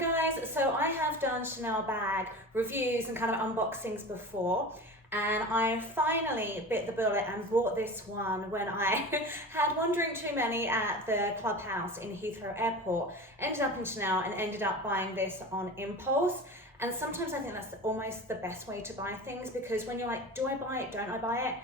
Hi guys, so I have done Chanel bag reviews and kind of unboxings before, and I finally bit the bullet and bought this one when I had one drink too many at the clubhouse in Heathrow Airport, ended up in Chanel and ended up buying this on impulse. And sometimes I think that's almost the best way to buy things, because when you're like, do I buy it, don't I buy it?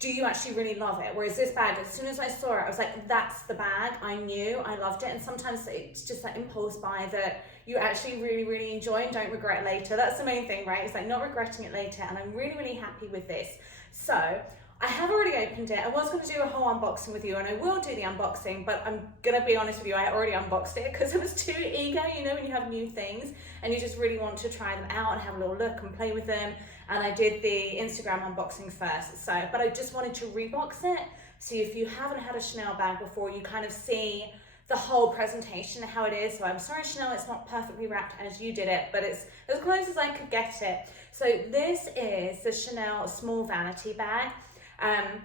Do you actually really love it? Whereas this bag, as soon as I saw it, I was like, that's the bag. I knew, I loved it. And sometimes it's just that impulse buy that you actually really enjoy and don't regret later. That's the main thing, right? It's like not regretting it later. And I'm really happy with this. So I have already opened it. I was going to do a whole unboxing with you, and I will do the unboxing, but I'm going to be honest with you, I already unboxed it because I was too eager, you know, when you have new things and you just really want to try them out and have a little look and play with them. And I did the Instagram unboxing first, but I just wanted to rebox it. So if you haven't had a Chanel bag before, you kind of see the whole presentation, how it is. So I'm sorry, Chanel, it's not perfectly wrapped as you did it, but it's as close as I could get it. So this is the Chanel Small Vanity bag.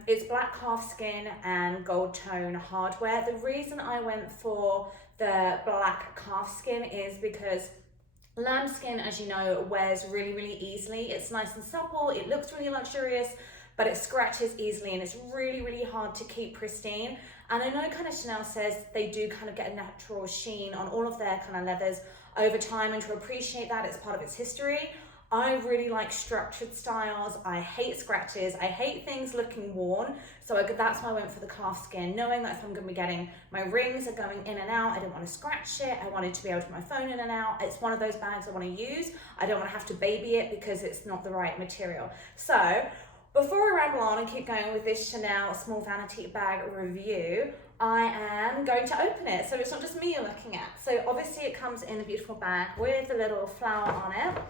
It's black calfskin and gold tone hardware. The reason I went for the black calfskin is because lambskin, as you know, wears really easily. It's nice and supple, it looks really luxurious, but it scratches easily and it's really hard to keep pristine. And I know kind of Chanel says they do kind of get a natural sheen on all of their kind of leathers over time, and to appreciate that, it's part of its history. I really like structured styles. I hate scratches. I hate things looking worn. So that's why I went for the calfskin, knowing that if I'm going to be getting my rings are going in and out, I don't want to scratch it. I wanted to be able to put my phone in and out. It's one of those bags I want to use. I don't want to have to baby it because it's not the right material. So before I ramble on and keep going with this Chanel Small Vanity bag review, I am going to open it. So it's not just me you're looking at. So obviously it comes in a beautiful bag with a little flower on it.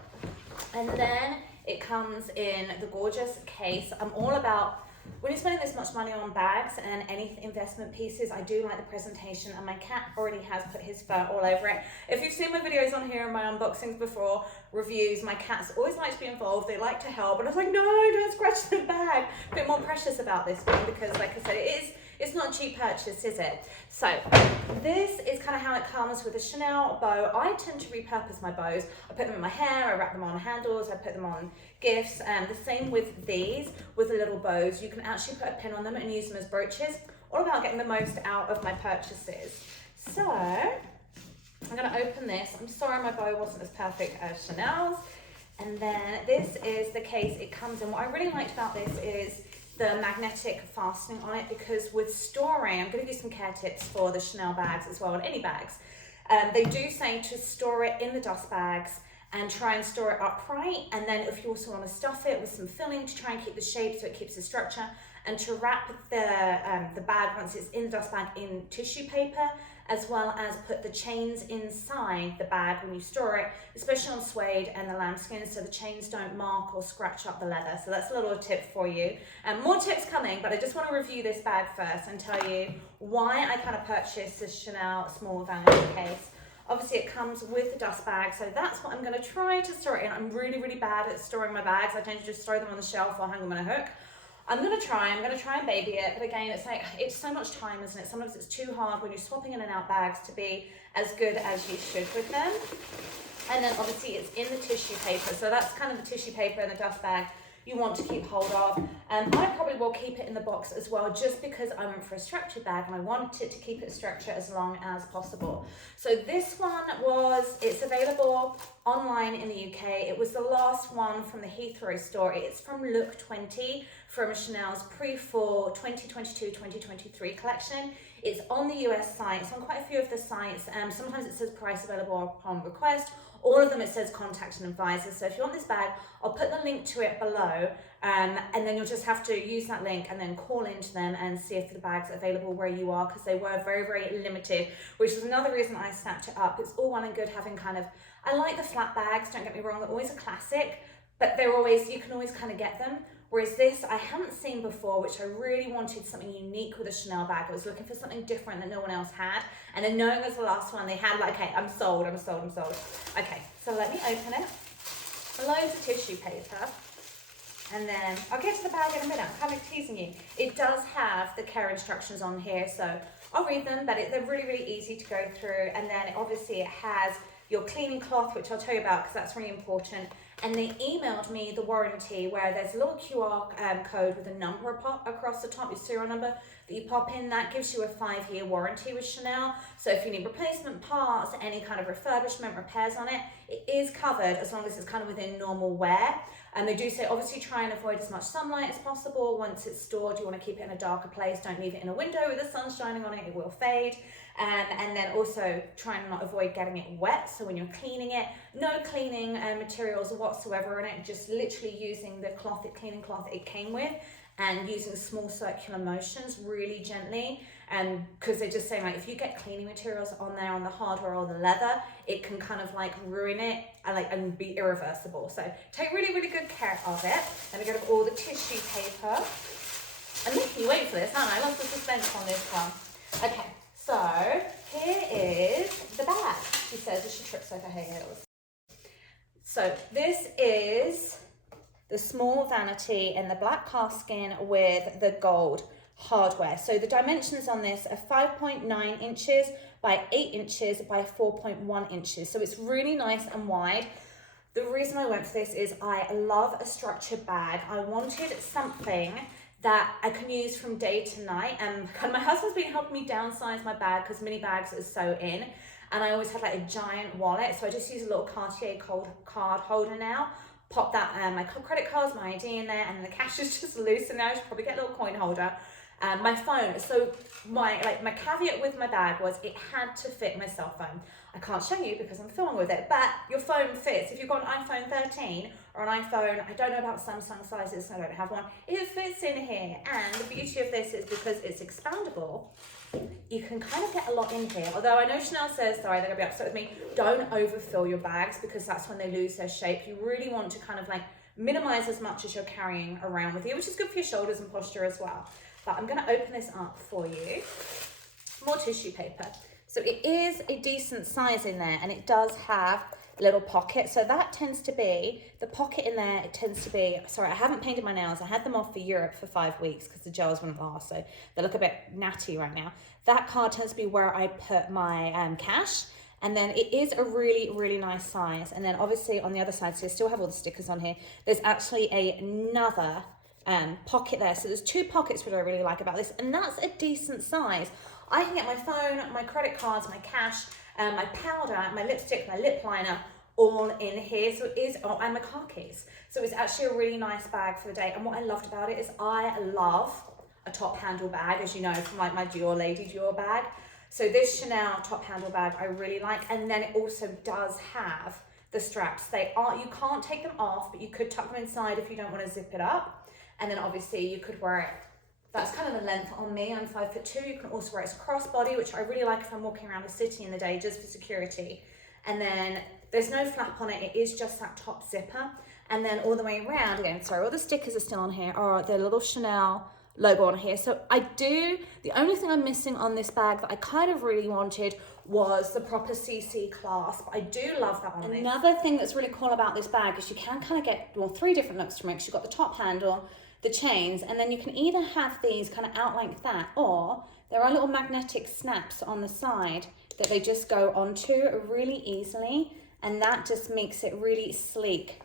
And then it comes in the gorgeous case. I'm all about, when you're spending this much money on bags and any investment pieces, I do like the presentation, and my cat already has put his fur all over it. If you've seen my videos on here and my unboxings before, reviews, my cats always like to be involved, they like to help, and I was like, no, don't scratch the bag. A bit more precious about this one because, like I said, it's not a cheap purchase, is it? So this is kind of how it comes with a Chanel bow. I tend to repurpose my bows. I put them in my hair, I wrap them on handles, I put them on gifts, and the same with these, with the little bows. You can actually put a pin on them and use them as brooches. All about getting the most out of my purchases. So I'm gonna open this. I'm sorry my bow wasn't as perfect as Chanel's. And then this is the case it comes in. What I really liked about this is the magnetic fastening on it, because with storing, I'm going to give you some care tips for the Chanel bags as well, and any bags. They do say to store it in the dust bags and try and store it upright, and then if you also want to stuff it with some filling to try and keep the shape so it keeps the structure, and to wrap the bag once it's in the dust bag in tissue paper, as well as put the chains inside the bag when you store it, especially on suede and the lambskin, so the chains don't mark or scratch up the leather. So that's a little tip for you. More tips coming, but I just want to review this bag first and tell you why I kind of purchased this Chanel Small Vanity case. Obviously it comes with the dust bag, so that's what I'm going to try to store it in. I'm really bad at storing my bags. I tend to just throw them on the shelf or hang them on a hook. I'm gonna try and baby it, but again, it's so much time, isn't it? Sometimes it's too hard when you're swapping in and out bags to be as good as you should with them. And then obviously it's in the tissue paper, so that's kind of the tissue paper in the dust bag you want to keep hold of. I probably will keep it in the box as well, just because I went for a structured bag and I wanted to keep it structured as long as possible. So this one it's available online in the UK. It was the last one from the Heathrow store. It's from Look 20 from Chanel's pre-fall 2022-2023 collection. It's on the US site. It's on quite a few of the sites. Sometimes it says price available upon request. All of them it says contact an advisor. So if you want this bag, I'll put the link to it below, and then you'll just have to use that link and then call into them and see if the bag's available where you are, because they were very limited, which is another reason I snapped it up. It's all well and good having I like the flat bags, don't get me wrong, they're always a classic, but you can always kind of get them. Whereas this, I haven't seen before, which I really wanted something unique with a Chanel bag. I was looking for something different that no one else had. And then knowing it was the last one, they had okay, I'm sold. Okay, so let me open it. Loads of tissue paper. And then I'll get to the bag in a minute. I'm kind of teasing you. It does have the care instructions on here, so I'll read them, but they're really easy to go through. And then obviously it has your cleaning cloth, which I'll tell you about because that's really important. And they emailed me the warranty where there's a little QR code with a number across the top, your serial number that you pop in. That gives you a 5-year warranty with Chanel. So if you need replacement parts, any kind of refurbishment, repairs on it, it is covered as long as it's kind of within normal wear. And they do say, obviously, try and avoid as much sunlight as possible. Once it's stored, you want to keep it in a darker place. Don't leave it in a window with the sun shining on it, it will fade. And then also try and not avoid getting it wet. So when you're cleaning it, no cleaning materials whatsoever in it, just literally using the cleaning cloth it came with, and using small circular motions really gently. And because they're just saying, like, if you get cleaning materials on there on the hardware or the leather, it can kind of like ruin it and be irreversible. So take really, really good care of it. Let me get rid of all the tissue paper. I'm making you wait for this, aren't I? Lots of suspense on this one. Okay, so here is the bag, she says as she trips over her heels. So this is the small vanity in the black calfskin with the gold hardware. So the dimensions on this are 5.9 inches by 8 inches by 4.1 inches. So it's really nice and wide. The reason I went for this is I love a structured bag. I wanted something that I can use from day to night. And my husband's been helping me downsize my bag because mini bags are so in. And I always had like a giant wallet. So I just use a little Cartier card holder now. Pop that my credit cards, my ID in there, and the cash is just loose. And now I should probably get a little coin holder. My phone. So my caveat with my bag was it had to fit my cell phone. I can't show you because I'm filming with it, but your phone fits. If you've got an iPhone 13 or an iPhone, I don't know about Samsung sizes, I don't have one. It fits in here, and the beauty of this is because it's expandable. You can kind of get a lot in here. Although I know Chanel says, sorry, they're gonna be upset with me, don't overfill your bags because that's when they lose their shape. You really want to kind of like minimize as much as you're carrying around with you, which is good for your shoulders and posture as well. But I'm gonna open this up for you. More tissue paper. So it is a decent size in there, and it does have a little pocket. So that tends to be, the pocket in there, it tends to be, sorry, I haven't painted my nails. I had them off for Europe for 5 weeks because the gels wouldn't last. So they look a bit natty right now. That card tends to be where I put my cash. And then it is a really, really nice size. And then obviously on the other side, so you still have all the stickers on here. There's actually another pocket there. So there's 2 pockets, which I really like about this. And that's a decent size. I can get my phone, my credit cards, my cash, my powder, my lipstick, my lip liner, all in here. So it is, and my car keys. So it's actually a really nice bag for the day. And what I loved about it is I love a top handle bag, as you know, from like my Dior Lady Dior bag. So this Chanel top handle bag I really like. And then it also does have the straps. You can't take them off, but you could tuck them inside if you don't want to zip it up. And then obviously you could wear it. That's kind of the length on me. I'm 5'2". You can also wear it as a crossbody, which I really like if I'm walking around the city in the day, just for security. And then there's no flap on it. It is just that top zipper. And then all the way around, again, sorry, all the stickers are still on here, or the little Chanel logo on here. So the only thing I'm missing on this bag that I kind of really wanted was the proper CC clasp. I do love that on this. Another thing that's really cool about this bag is you can kind of get, well, 3 different looks from it. You've got the top handle, the chains, and then you can either have these kind of out like that, or there are little magnetic snaps on the side that they just go onto really easily, and that just makes it really sleek.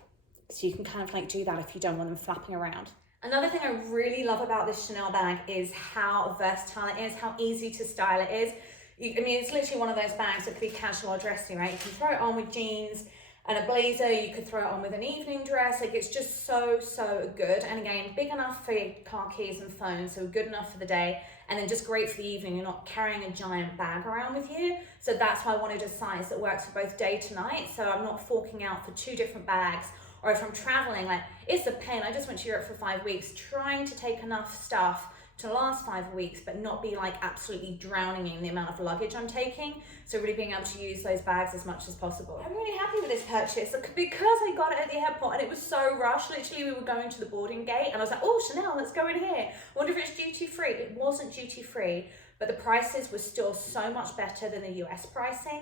So you can kind of like do that if you don't want them flapping around. Another thing I really love about this Chanel bag is how versatile it is, how easy to style it is. I mean, it's literally one of those bags that could be casual or dressy, right? You can throw it on with jeans and a blazer, you could throw it on with an evening dress. Like, it's just so, so good. And again, big enough for your car keys and phones, so good enough for the day. And then just great for the evening. You're not carrying a giant bag around with you. So that's why I wanted a size that works for both day to night. So I'm not forking out for 2 different bags. Or if I'm traveling, like, it's a pain. I just went to Europe for 5 weeks, trying to take enough stuff to last 5 weeks, but not be like absolutely drowning in the amount of luggage I'm taking. So really being able to use those bags as much as possible. I'm really happy with this purchase because I got it at the airport and it was so rushed. Literally, we were going to the boarding gate and I was like, oh, Chanel, let's go in here. I wonder if it's duty free. It wasn't duty free, but the prices were still so much better than the US pricing.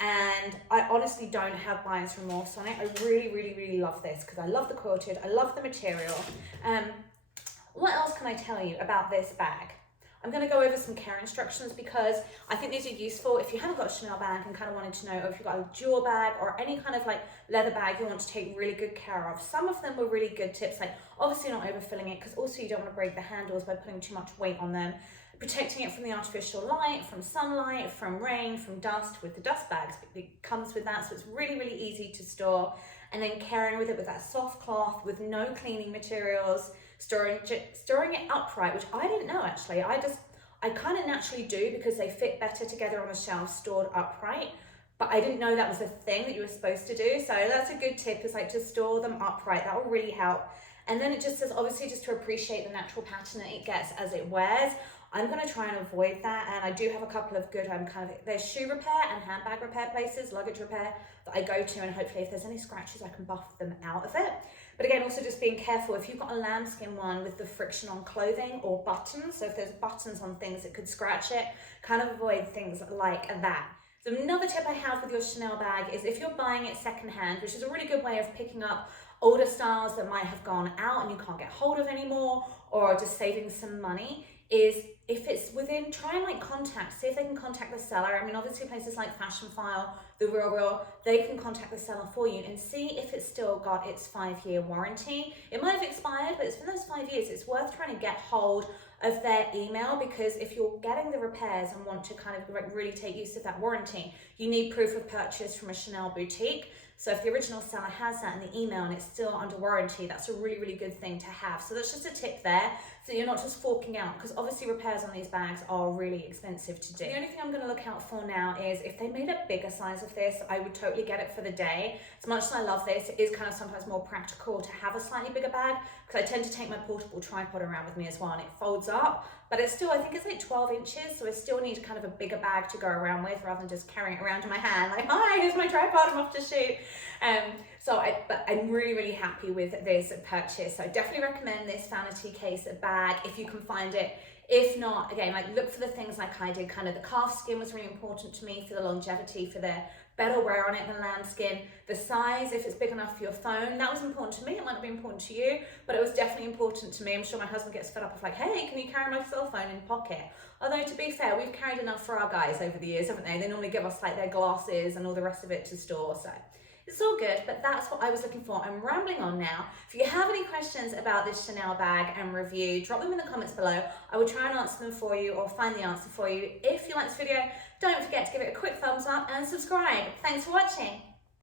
And I honestly don't have buyer's remorse on it. I really, really, really love this because I love the quilted, I love the material. What else can I tell you about this bag? I'm going to go over some care instructions because I think these are useful if you haven't got a Chanel bag and kind of wanted to know, or if you've got a jewel bag or any kind of like leather bag you want to take really good care of. Some of them were really good tips, like obviously not overfilling it, because also you don't want to break the handles by putting too much weight on them. Protecting it from the artificial light, from sunlight, from rain, from dust with the dust bags. It comes with that, so it's really, really easy to store. And then carrying with it with that soft cloth with no cleaning materials, storing it upright, which I didn't know actually. I kind of naturally do because they fit better together on the shelf, stored upright. But I didn't know that was a thing that you were supposed to do. So that's a good tip, is like to store them upright. That will really help. And then it just says, obviously, just to appreciate the natural pattern that it gets as it wears. I'm going to try and avoid that, and I do have a couple of good there's shoe repair and handbag repair places, luggage repair, that I go to, and hopefully if there's any scratches I can buff them out of it. But again, also just being careful, if you've got a lambskin one with the friction on clothing or buttons, so if there's buttons on things that could scratch it, kind of avoid things like that. So another tip I have with your Chanel bag is if you're buying it secondhand, which is a really good way of picking up older styles that might have gone out and you can't get hold of anymore, or just saving some money, is if it's within, try and like contact, see if they can contact the seller. I mean, obviously places like Fashion File, The Real, they can contact the seller for you and see if it's still got its 5-year warranty. It might have expired, but it's been those 5 years. It's worth trying to get hold of their email, because if you're getting the repairs and want to kind of really take use of that warranty, you need proof of purchase from a Chanel boutique. So if the original seller has that in the email and it's still under warranty, that's a really, really good thing to have. So that's just a tip there, so you're not just forking out, because obviously repairs on these bags are really expensive to do. The only thing I'm going to look out for now is if they made a bigger size of this, I would totally get it for the day. As much as I love this, it is kind of sometimes more practical to have a slightly bigger bag, because I tend to take my portable tripod around with me as well, and it folds up. But it's still, I think it's like 12 inches, so I still need kind of a bigger bag to go around with, rather than just carrying it around in my hand, like, hi, here's my tripod, I'm off to shoot. But I'm really, really happy with this purchase. So I definitely recommend this vanity case bag if you can find it. If not, again, like look for the things like I did. Kind of the calfskin was really important to me for the longevity, for the better wear on it than lambskin. The size, if it's big enough for your phone, that was important to me. It might not be important to you, but it was definitely important to me. I'm sure my husband gets fed up of like, hey, can you carry my cell phone in pocket? Although to be fair, we've carried enough for our guys over the years, haven't they? They normally give us like their glasses and all the rest of it to store, so it's all good. But that's what I was looking for. I'm rambling on now. If you have any questions about this Chanel bag and review, drop them in the comments below. I will try and answer them for you, or find the answer for you. If you like this video, don't forget to give it a quick thumbs up and subscribe. Thanks for watching.